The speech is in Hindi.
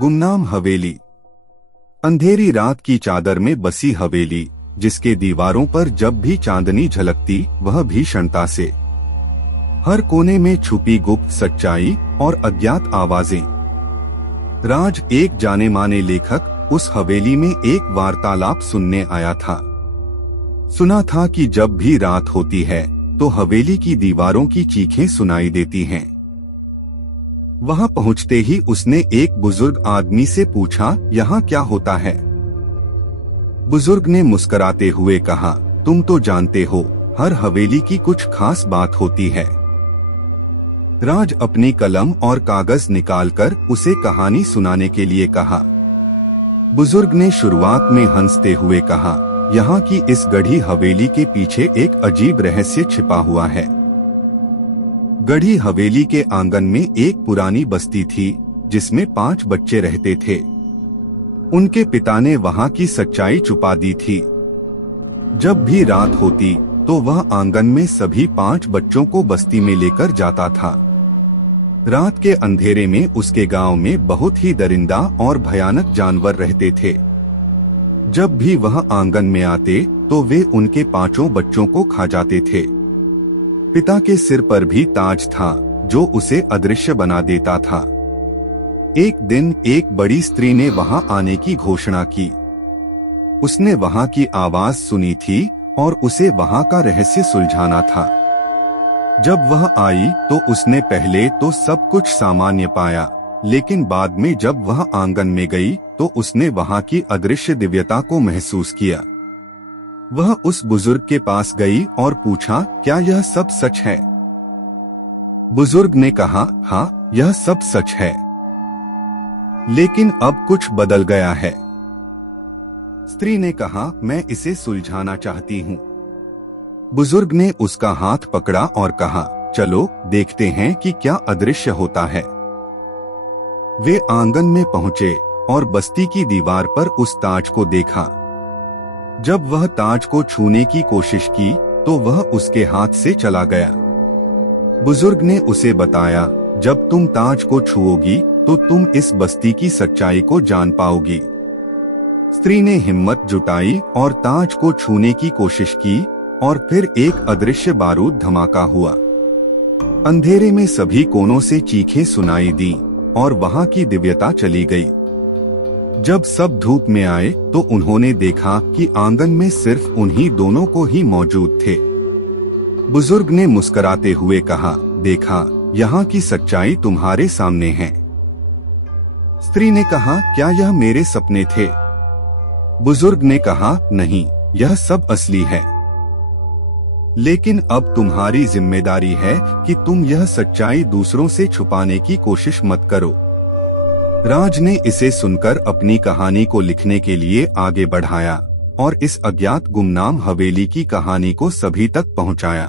गुमनाम हवेली। अंधेरी रात की चादर में बसी हवेली, जिसके दीवारों पर जब भी चांदनी झलकती वह भीषणता से। हर कोने में छुपी गुप्त सच्चाई और अज्ञात आवाजें। राज, एक जाने माने लेखक, उस हवेली में एक वार्तालाप सुनने आया था। सुना था कि जब भी रात होती है तो हवेली की दीवारों की चीखें सुनाई देती हैं। वहां पहुंचते ही उसने एक बुजुर्ग आदमी से पूछा, यहाँ क्या होता है? बुजुर्ग ने मुस्कुराते हुए कहा, तुम तो जानते हो, हर हवेली की कुछ खास बात होती है। राज अपनी कलम और कागज निकालकर उसे कहानी सुनाने के लिए कहा। बुजुर्ग ने शुरुआत में हंसते हुए कहा, यहाँ की इस गढ़ी हवेली के पीछे एक अजीब रहस्य छिपा हुआ है। गढ़ी हवेली के आंगन में एक पुरानी बस्ती थी जिसमें 5 बच्चे रहते थे। उनके पिता ने वहां की सच्चाई छुपा दी थी। जब भी रात होती तो वह आंगन में सभी 5 बच्चों को बस्ती में लेकर जाता था। रात के अंधेरे में उसके गांव में बहुत ही दरिंदा और भयानक जानवर रहते थे। जब भी वह आंगन में आते तो वे उनके 5 बच्चों को खा जाते थे। पिता के सिर पर भी ताज था जो उसे अदृश्य बना देता था। एक दिन एक बड़ी स्त्री ने वहां आने की घोषणा की। उसने वहां की आवाज सुनी थी और उसे वहां का रहस्य सुलझाना था। जब वह आई तो उसने पहले तो सब कुछ सामान्य पाया, लेकिन बाद में जब वह आंगन में गई तो उसने वहां की अदृश्य दिव्यता को महसूस किया। वह उस बुजुर्ग के पास गई और पूछा, क्या यह सब सच है? बुजुर्ग ने कहा, हाँ, यह सब सच है, लेकिन अब कुछ बदल गया है। स्त्री ने कहा, मैं इसे सुलझाना चाहती हूँ। बुजुर्ग ने उसका हाथ पकड़ा और कहा, चलो देखते हैं कि क्या अदृश्य होता है। वे आंगन में पहुँचे और बस्ती की दीवार पर उस ताज को देखा। जब वह ताज को छूने की कोशिश की तो वह उसके हाथ से चला गया। बुजुर्ग ने उसे बताया, जब तुम ताज को छुओगी तो तुम इस बस्ती की सच्चाई को जान पाओगी। स्त्री ने हिम्मत जुटाई और ताज को छूने की कोशिश की और फिर एक अदृश्य बारूद धमाका हुआ। अंधेरे में सभी कोनों से चीखें सुनाई दी और वहां की दिव्यता चली गई। जब सब धूप में आए तो उन्होंने देखा कि आंगन में सिर्फ उन्हीं दोनों को ही मौजूद थे। बुजुर्ग ने मुस्कुराते हुए कहा, देखा, यहाँ की सच्चाई तुम्हारे सामने है। स्त्री ने कहा, क्या यह मेरे सपने थे? बुजुर्ग ने कहा, नहीं, यह सब असली है। लेकिन अब तुम्हारी जिम्मेदारी है कि तुम यह सच्चाई दूसरों से छुपाने की कोशिश मत करो। राज ने इसे सुनकर अपनी कहानी को लिखने के लिए आगे बढ़ाया और इस अज्ञात गुमनाम हवेली की कहानी को सभी तक पहुंचाया।